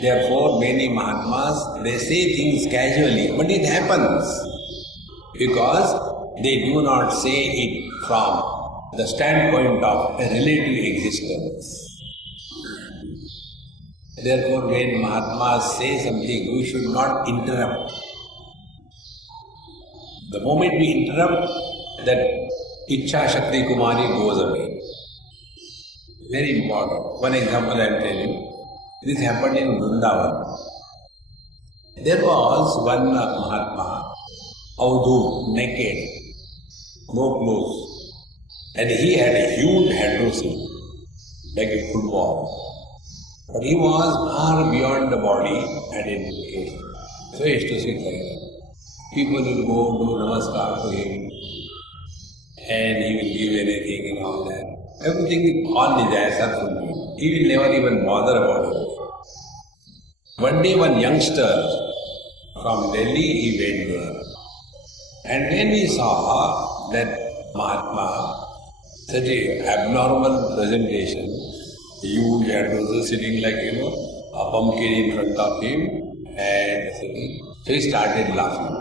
Therefore, many Mahatmas, they say things casually, but it happens because they do not say it from the standpoint of a relative existence. Therefore, when Mahatmas say something, we should not interrupt. The moment we interrupt, that Ichha Shakti Kumari goes away. Very important. One example I am telling you. This happened in Vrindavan. There was one Mahatma, Avadhu, naked, no clothes, and he had a huge heterosis, like a football. But he was far beyond the body identification. So he used to sit like that. People will go do namaskar to him. and he will give anything and all that. Everything, all desires are fulfilled. He will never even bother about it. One day one youngster from Delhi, he went there. And when he saw that Mahatma, such a abnormal presentation, huge and also sitting like, a pumpkin in front of him, and so he started laughing.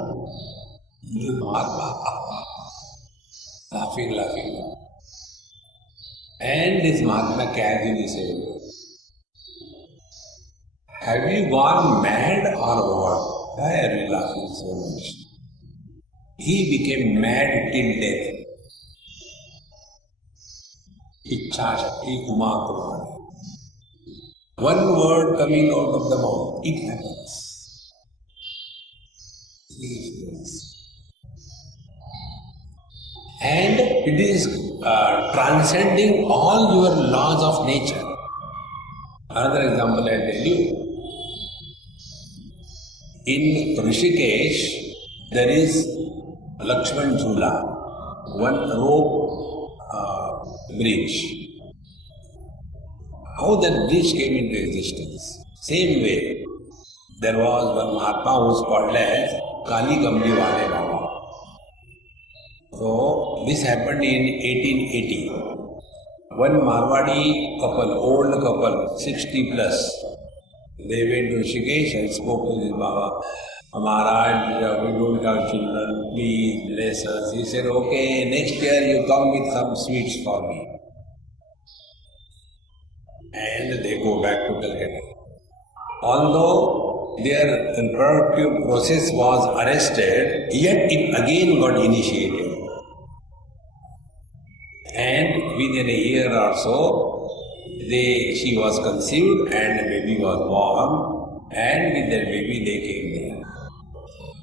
Mahatma, laughing. And this Mahatma casually said, "Have you gone mad or what? Why are you laughing so much?" He became mad till death. Ichcha Shakti Uma Kumari. One word coming out of the mouth, it happens. And it is transcending all your laws of nature. Another example I tell you. In Rishikesh, there is Lakshman Jhula, one rope bridge. How that bridge came into existence? Same way, there was one Mahatma who was called as Kali Gamli Wale Baba. So, this happened in 1880. One Marwadi couple, old couple, 60 plus, they went to Rishikesh and spoke to this Baba. Maharaj, we don't have children, please bless us. He said, okay, next year you come with some sweets for me. And they go back to Calcutta. Although their reproductive process was arrested, yet it again got initiated. And within a year or so, she was conceived and the baby was born, and with that baby they came there.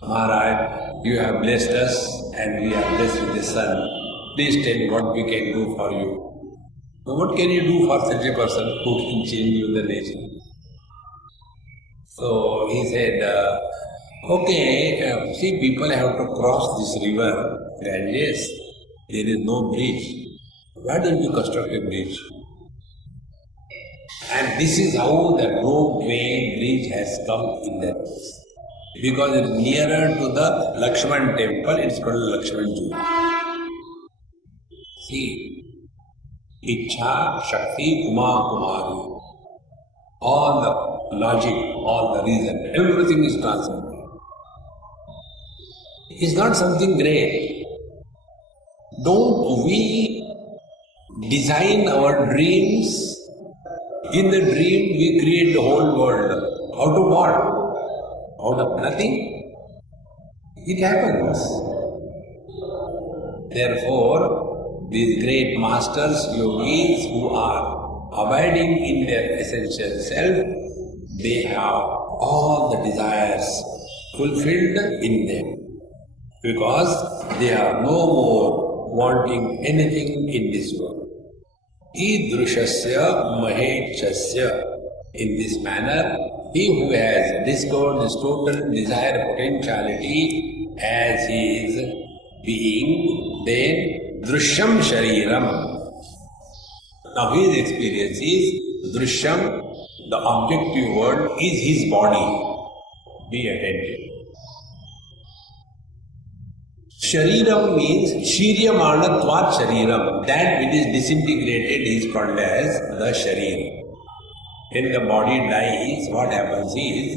Maharaj, you have blessed us and we are blessed with the son. Please tell me what we can do for you. So what can you do for such a person who can change you the nature? So he said, okay, see, people have to cross this river, Ganges. There is no bridge. Why don't you construct a bridge? And this is how the roadway bridge has come in that place. Because it is nearer to the Lakshman temple, it's called Lakshman Jhula. See, Ichcha Shakti Uma Kumari. All the logic, all the reason, everything is transcended. It's not something great. Don't we design our dreams? In the dream, we create the whole world. Out of what? Out of nothing. It happens. Therefore, these great masters, yogis who are abiding in their essential self, they have all the desires fulfilled in them. Because they are no more wanting anything in this world. Idrushasya mahechasya. In this manner, he who has discovered this total desire potentiality as his being, then drishyam shariram. Now his experience is drishyam, the objective word is his body. Be attentive. Shariram means shiryamanatvat shariram. That which is disintegrated is called as the sharir. When the body dies, what happens is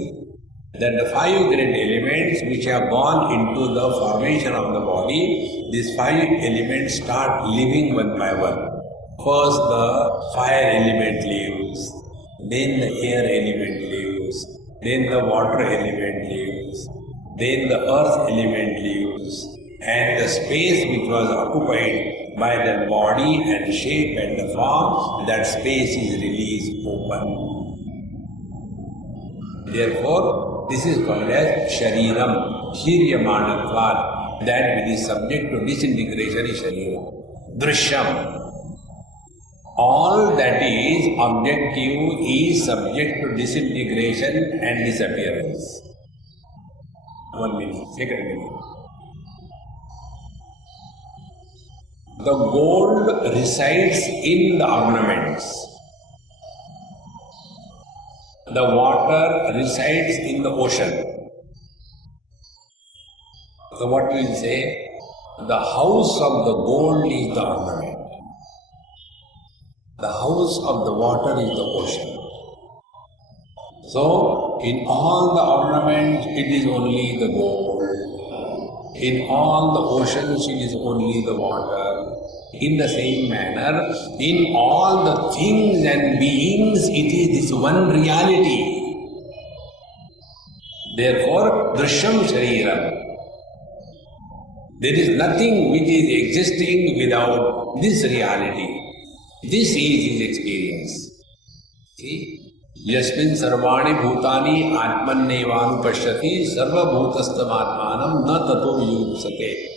that the five great elements which have gone into the formation of the body, these five elements start living one by one. First the fire element lives, then the air element lives, then the water element lives, then the earth element lives, and the space which was occupied by the body and shape and the form, that space is released open. Therefore, this is called as Shariram, Shiryamanatvat, that which is subject to disintegration is Shariram. Drishyam, all that is objective is subject to disintegration and disappearance. 1 minute, second minute. The gold resides in the ornaments. The water resides in the ocean. So what we will say? The house of the gold is the ornament. The house of the water is the ocean. So, in all the ornaments, it is only the gold. In all the oceans, it is only the water. In the same manner, in all the things and beings, it is this one reality. Therefore, Drishyam Shariram. There is nothing which is existing without this reality. This is his experience. See? Yasmin sarvani bhutani atmannevanupashyati sarva bhutastam na tato yupsate.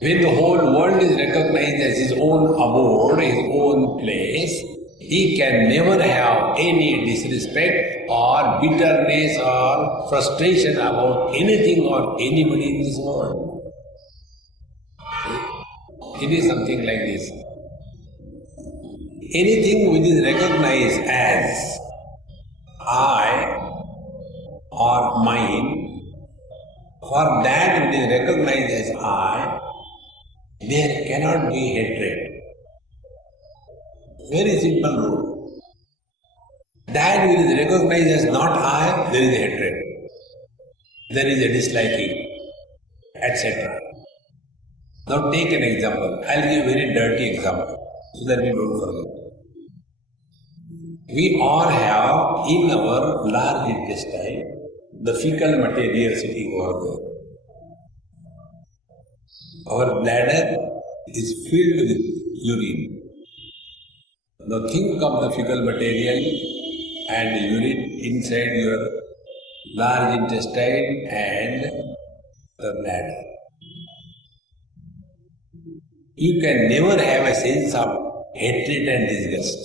When the whole world is recognized as his own abode, his own place, he can never have any disrespect or bitterness or frustration about anything or anybody in this world. It is something like this. Anything which is recognized as I or mine, for that which is recognized as I, there cannot be hatred. Very simple rule. That which is recognized as not I, there is a hatred. There is a disliking, etc. Now take an example. I'll give a very dirty example so that we don't forget. We all have in our large intestine the fecal material sitting over there. Our bladder is filled with urine. Now think of the fecal material and urine inside your large intestine and the bladder. You can never have a sense of hatred and disgust.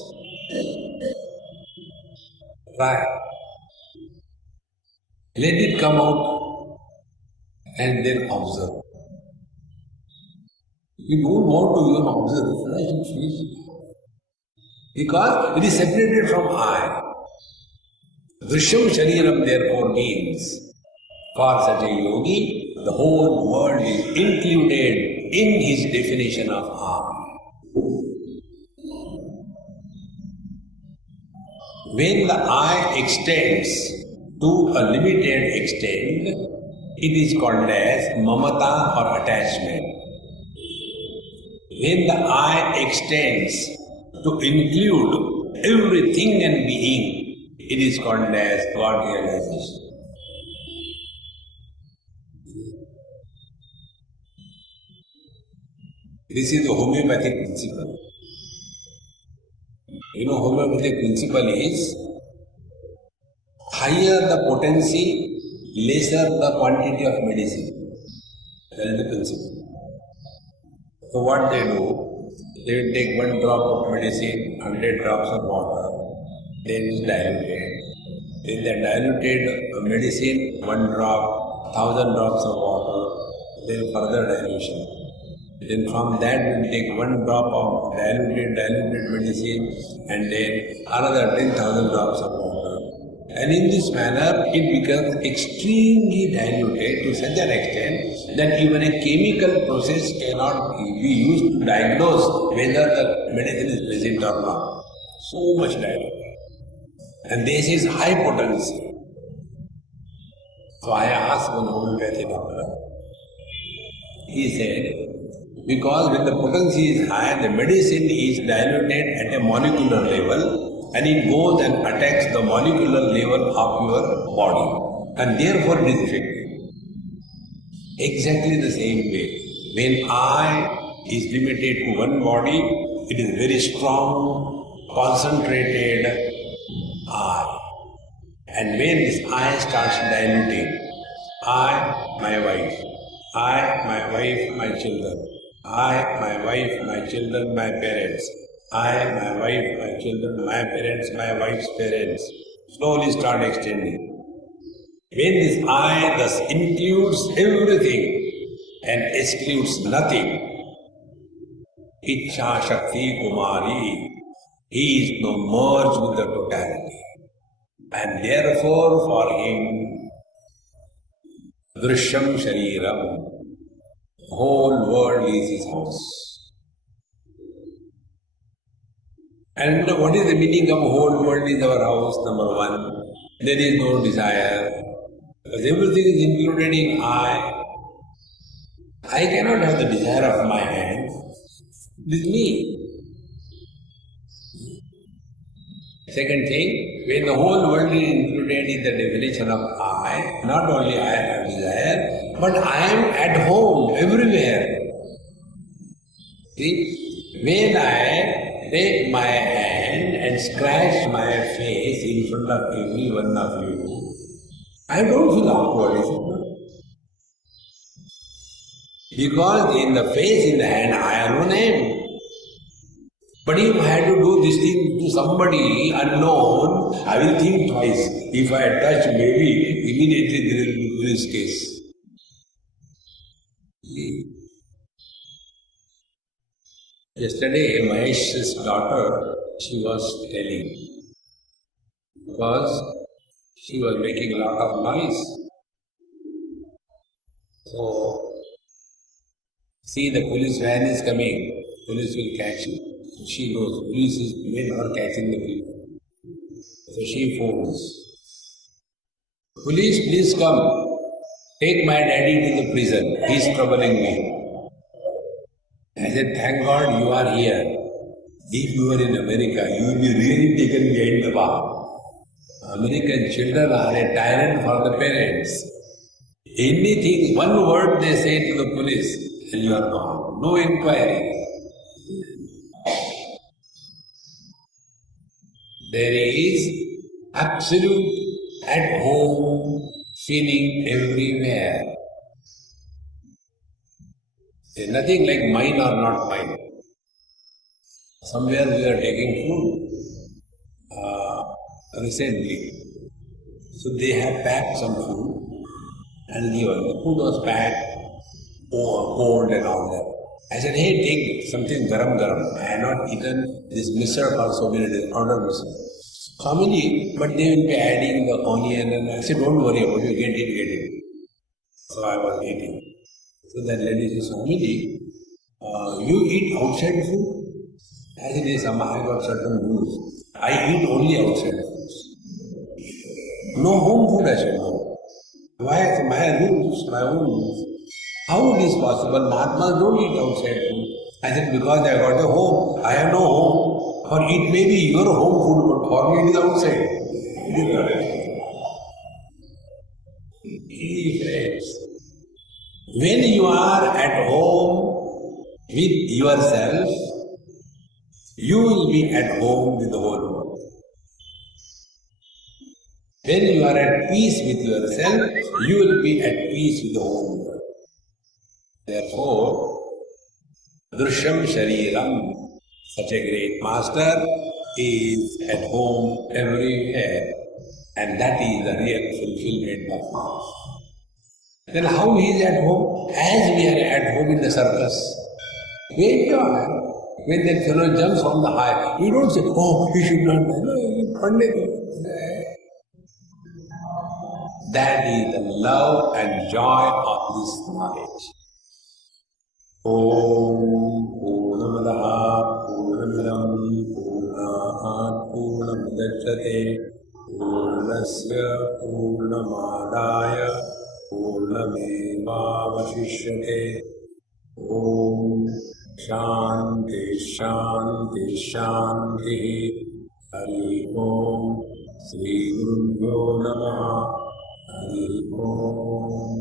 Try. Let it come out and then observe. You don't want to even observe, right? Because it is separated from I. Drishyam Shariram therefore means, for such a yogi, the whole world is included in his definition of I. When the I extends to a limited extent, it is called as mamata or attachment. When the I extends to include everything and being, it is called as God realization. This is the homeopathic principle. You know, homeopathic principle is higher the potency, lesser the quantity of medicine. That is the principle. So what they do, they will take 1 drop of medicine, 100 drops of water, then dilute. In the diluted medicine, 1 drop, 1000 drops of water, then further dilution. Then from that we will take 1 drop of diluted medicine and then another 10,000 drops of water. And in this manner it becomes extremely diluted to such an extent that even a chemical process cannot be used to diagnose whether the medicine is present or not. So much diluted. And this is high potency. So I asked one homeopathy doctor. He said, because when the potency is high, the medicine is diluted at a molecular level and it goes and attacks the molecular level of your body and therefore it is effective. Exactly the same way, when I is limited to one body, it is very strong, concentrated I. And when this I starts diluting, I, my wife, I, my wife, my children, I, my wife, my children, my parents, I, my wife, my children, my parents, my wife's parents, slowly start extending. When this I thus includes everything and excludes nothing, Ichha Shakti Kumari. He is now merged with the totality. And therefore for him, Drishyam Shariram, whole world is his house. And what is the meaning of whole world is our house? Number one, there is no desire. Because everything is included in I. I cannot have the desire of my hand. It is me. Second thing, when the whole world is included in the definition of I, not only I have desire, but I am at home everywhere. See, when I take my hand and scratch my face in front of every one of you, I don't feel awkward, is it not? Because in the face, in the hand, I alone am. But if I had to do this thing to somebody unknown, I will think twice. If I touch, maybe immediately there will be police case. Yesterday, Mahesh's daughter, she was telling, because she was making a lot of noise. So, see, the police van is coming, police will catch you. She knows, police is even not catching the people. So she phones. Police, please come. Take my daddy to the prison. He is troubling me. I said, thank God you are here. If you were in America, you will be really taken behind the bar. American children are a tyrant for the parents. Anything, one word they say to the police, and you are gone. No inquiry. There is absolute at home feeling everywhere. There is nothing like mine or not mine. Somewhere we are taking food recently. So they have packed some food and given. The food was packed, cold and all that. I said, hey, take something garam garam. I have not eaten this misal for so many days. Order misal. Commonly, but they will be adding the onion and I said, don't worry about it, get it. So I was eating. So that lady says, Swamiji, you eat outside food? I said, yes, Amma, I got certain rules. I eat only outside foods. No home food, I said, no. Why? My rules, my own rules. How it is possible? Mahatmas don't eat outside food. I said, because I got a home. I have no home. Or it may be your home food, but for me it is outside. Friends, when you are at home with yourself, you will be at home with the whole world. When you are at peace with yourself, you will be at peace with the whole world. Therefore, Drishyam Shariram, such a great master, is at home everywhere. And that is the real fulfillment of life. Then how he is at home? As we are at home in the circus. When you are, when that fellow jumps on the high, you don't say, oh, he should not die. No, you that is the love and joy of this knowledge. Om Purnamadaha Purnamidam Purnahat Purnamudachyate Purnasya Purnamadaya Purnamevavashishyate Om Shanti Shanti Shanti Hari Om Sri Gurubhyo Namaha Hari Om.